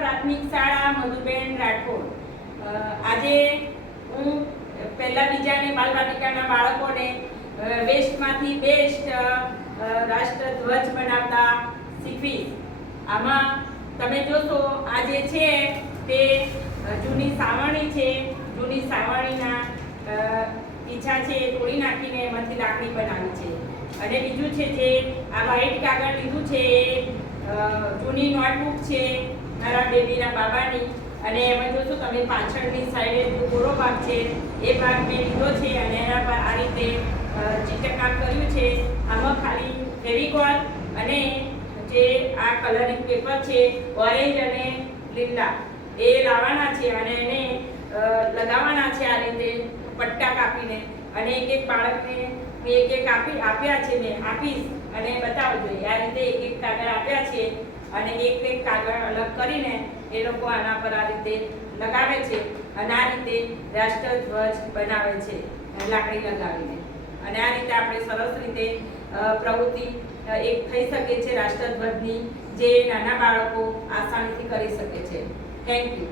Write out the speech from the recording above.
પ્રાથમિક શાળા મધુબેન રાઠોડ. આજે હું પહેલા બીજા અને બાલવાટિકાના બાળકોને વેસ્ટમાંથી બેસ્ટ રાષ્ટ્રધ્વજ બનાવતા શીખવીશ. આમાં તમે જોશો આ જે છે તે જૂની સાવરણી છે. જૂની સાવરણીના પીછા છે એ તોડી નાખીને એમાંથી લાકડી બનાવી છે. અને બીજું છે જે આ વ્હાઈટ કાગળ લીધું છે એ જૂની નોટબુક છે મારા બેબીના બાબાની. અને એમાં જોશો તમે પાછળની સાઈડે જે કોરો ભાગ છે એ ભાગ મેં લીધો છે અને એના પર આ રીતે ચિત્રકામ કર્યું છે. આમાં ખાલી ફેવિકોલ અને જે આ કલરિંગ પેપર છે ઓરેન્જ અને લીલા એ લાવવાના છે અને એને લગાવવાના છે આ રીતે પટ્ટા કાપીને. અને એક એક બાળકને એક એક આપ્યા છે, મેં આપીશ અને બતાવજો. આ રીતે એક એક કાગળ આપ્યા છે અને એક એક કાગળ અલગ કરીને એ લોકો આના પર આ રીતે લગાવે છે અને આ રીતે રાષ્ટ્રધ્વજ બનાવે છે લાકડી લગાવીને. અને આ રીતે આપણે સરસ રીતે પ્રવૃત્તિ એક થઈ શકે છે રાષ્ટ્રધ્વજની, જે નાના બાળકો આસાનીથી કરી શકે છે. Thank you.